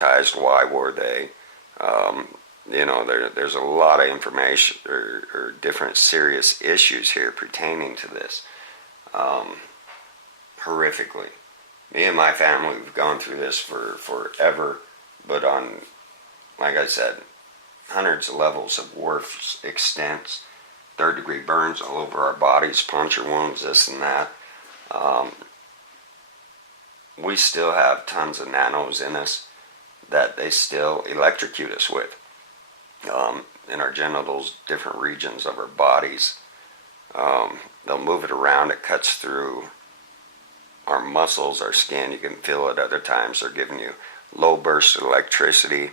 Why were they? There's a lot of information or different serious issues here pertaining to this. Horrifically. Me and my family have gone through this for forever, but on, like I said, hundreds of levels of worse extents, third-degree burns all over our bodies, puncture wounds, this and that. We still have tons of nanos in us that they still electrocute us with. In our genitals, different regions of our bodies. They'll move it around, it cuts through our muscles, our skin, you can feel it. Other times they're giving you low bursts of electricity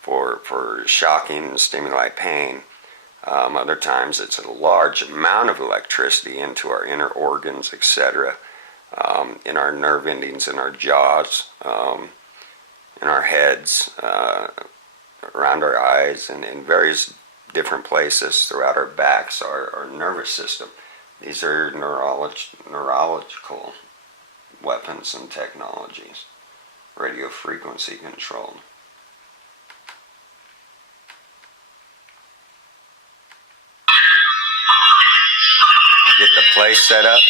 for shocking and stimuli pain. Other times it's a large amount of electricity into our inner organs, etc., in our nerve endings, in our jaws, in our heads, around our eyes, and in various different places throughout our backs, our nervous system. These are neurological weapons and technologies, radio frequency controlled. Get the place set up.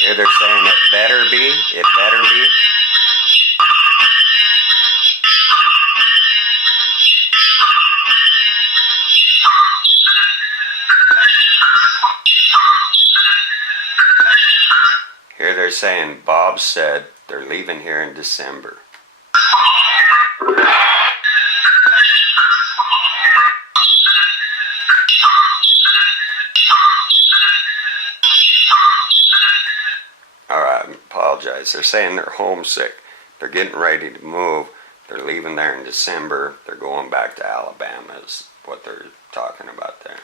Here they're saying it better be. Here they're saying Bob said they're leaving here in December. Alright, I apologize. They're saying they're homesick. They're getting ready to move. They're leaving there in December. They're going back to Alabama is what they're talking about there.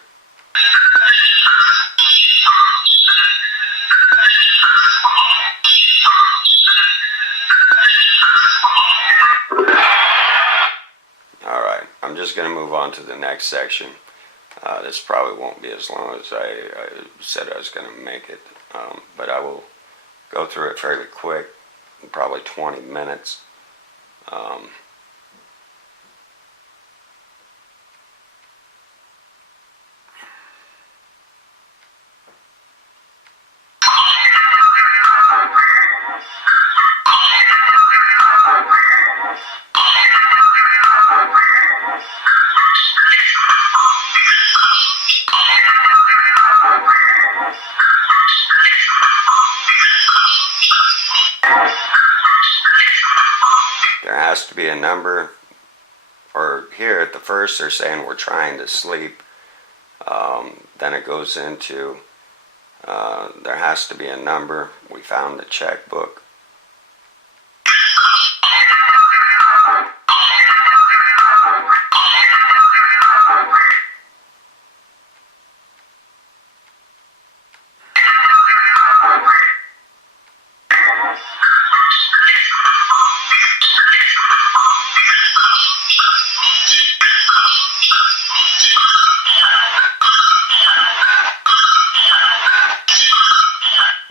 Alright, I'm just going to move on to the next section. This probably won't be as long as I said I was going to make it, but I will go through it fairly quick, probably 20 minutes. There has to be a number, or here at the first they're saying we're trying to sleep. Then it goes into there has to be a number. We found the checkbook.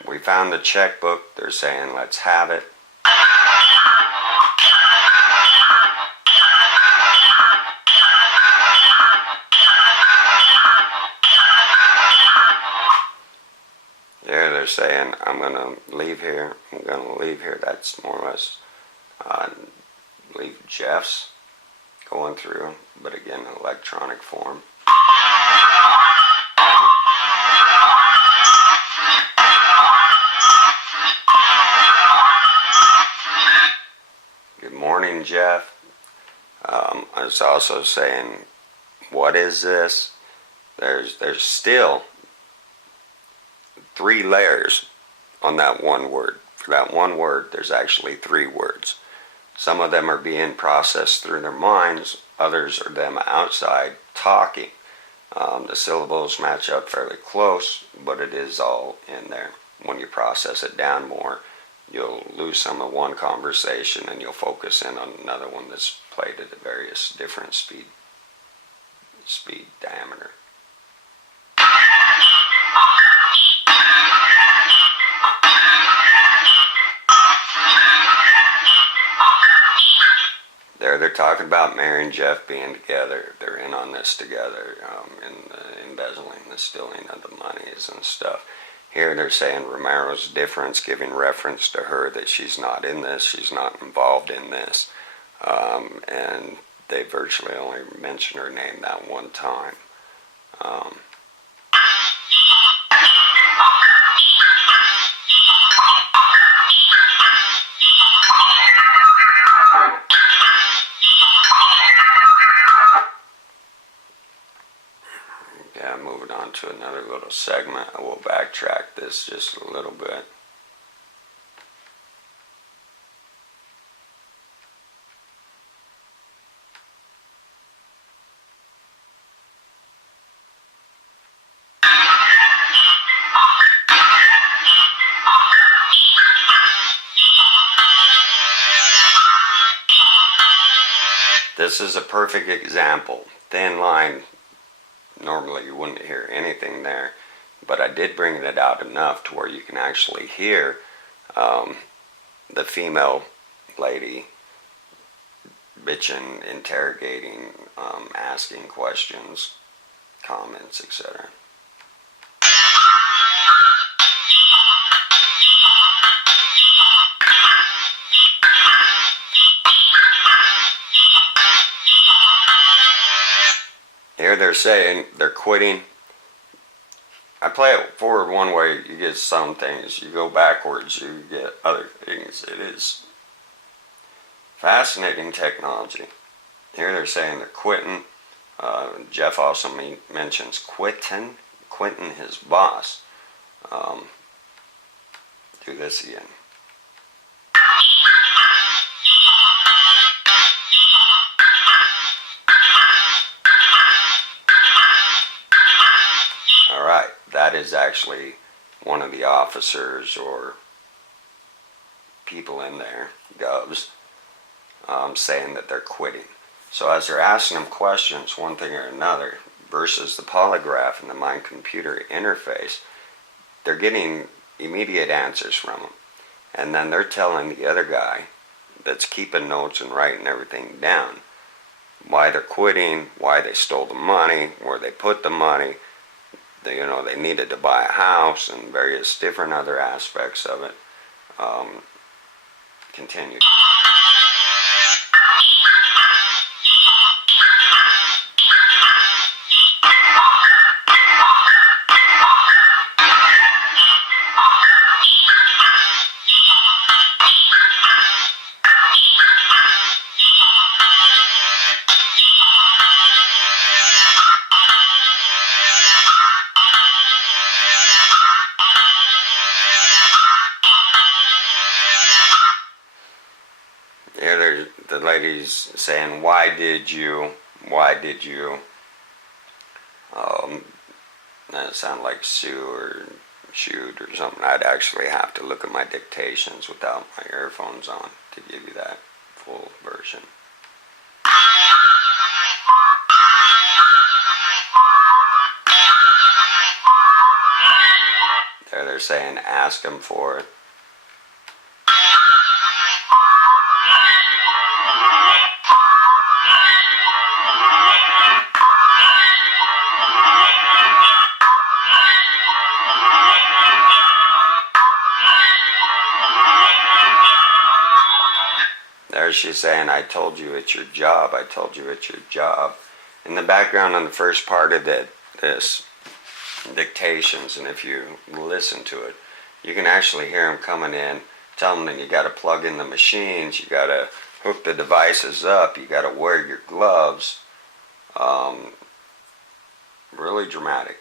We found the checkbook. They're saying let's have it. There they're saying I'm going to leave here. I'm going to leave here. That's more or less leave Jeff's going through, but again electronic form. Good morning, Jeff. I was also saying, what is this? There's still 3 layers on that one word. For that one word, there's actually 3 words. Some of them are being processed through their minds. Others are them outside talking. The syllables match up fairly close, but it is all in there. When you process it down more, you'll lose some of one conversation and you'll focus in on another one that's played at a various different speed diameter. about Mary and Jeff being together. They're in on this together, in the embezzling, the stealing of the monies and stuff. Here they're saying Romero's difference, giving reference to her that she's not in this, she's not involved in this, and they virtually only mention her name that one time. Yeah, moving on to another little segment. I will backtrack this just a little bit. This is a perfect example. Thin line, normally you wouldn't hear anything there, but I did bring it out enough to where you can actually hear the female lady bitching, interrogating, asking questions, comments, etc. Here they're saying they're quitting. I play it forward one way, you get some things. You go backwards, you get other things. It is fascinating technology. Here they're saying they're quitting. Jeff also mentions Quentin, his boss. Do this again. Alright, that is actually one of the officers or people in there, govs, saying that they're quitting. So as they're asking them questions, one thing or another, versus the polygraph and the mind-computer interface, they're getting immediate answers from them. And then they're telling the other guy that's keeping notes and writing everything down why they're quitting, why they stole the money, where they put the money. They needed to buy a house and various different other aspects of it. Continue. Here the lady's saying, why did you? That sounds like sue or shoot or something. I'd actually have to look at my dictations without my earphones on to give you that full version. There they're saying, ask them for it. There she's saying, I told you it's your job. I told you it's your job. In the background on the first part of this dictations, and if you listen to it, you can actually hear them coming in, telling them you got to plug in the machines, you got to hook the devices up, you got to wear your gloves. Really dramatic.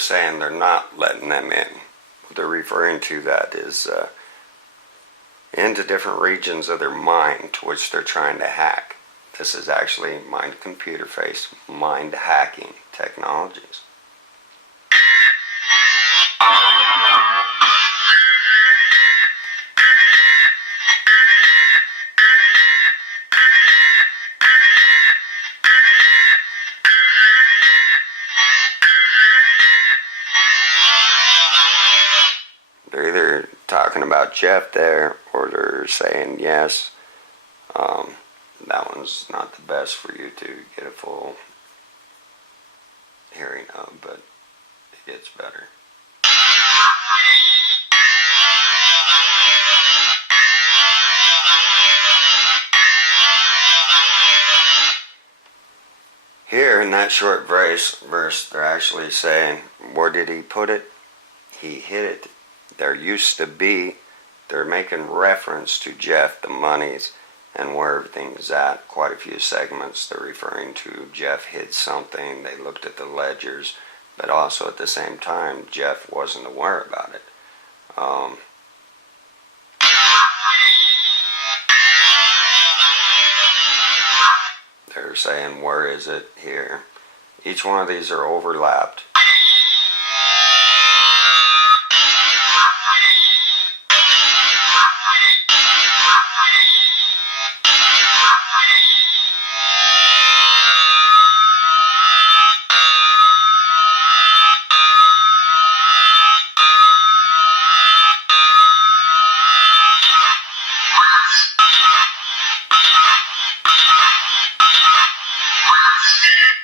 saying they're not letting them in. What they're referring to that is into different regions of their mind to which they're trying to hack. This is actually mind-computer face mind hacking technologies. They're either talking about Jeff there, or they're saying yes, that one's not the best for you to get a full hearing of, but it gets better. Here in that short verse, they're actually saying, where did he put it? He hid it. There used to be. They're making reference to Jeff, the monies, and where everything's at. Quite a few segments they're referring to Jeff hid something. They looked at the ledgers, but also at the same time, Jeff wasn't aware about it. They're saying, where is it here? Each one of these are overlapped.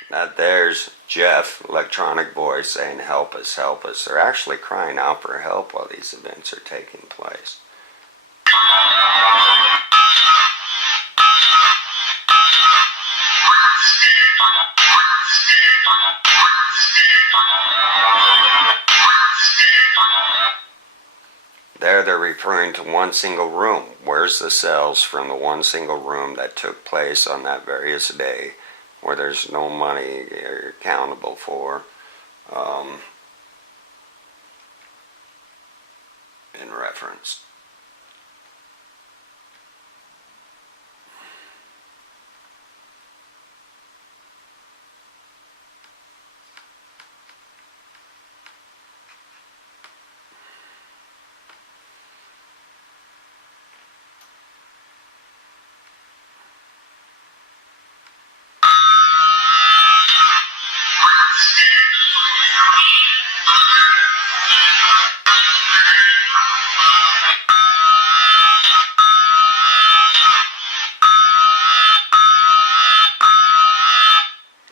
That there's Jeff, electronic voice, saying, help us, help us. They're actually crying out for help while these events are taking place. There they're referring to one single room. Where's the cells from the one single room that took place on that various day where there's no money you're accountable for in reference.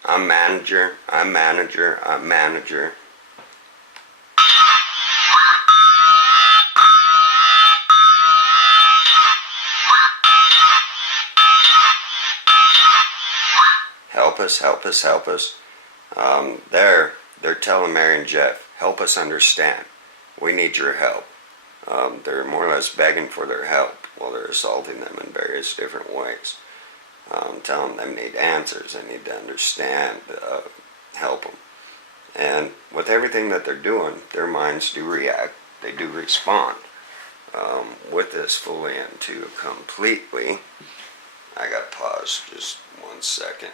I'm manager, I'm manager, I'm manager. Help us, help us, help us. They're telling Mary and Jeff, help us understand. We need your help. They're more or less begging for their help while they're assaulting them in various different ways. Telling them they need answers, they need to understand, help them. And with everything that they're doing, their minds do react, they do respond. With this fully into completely, I gotta pause just 1 second.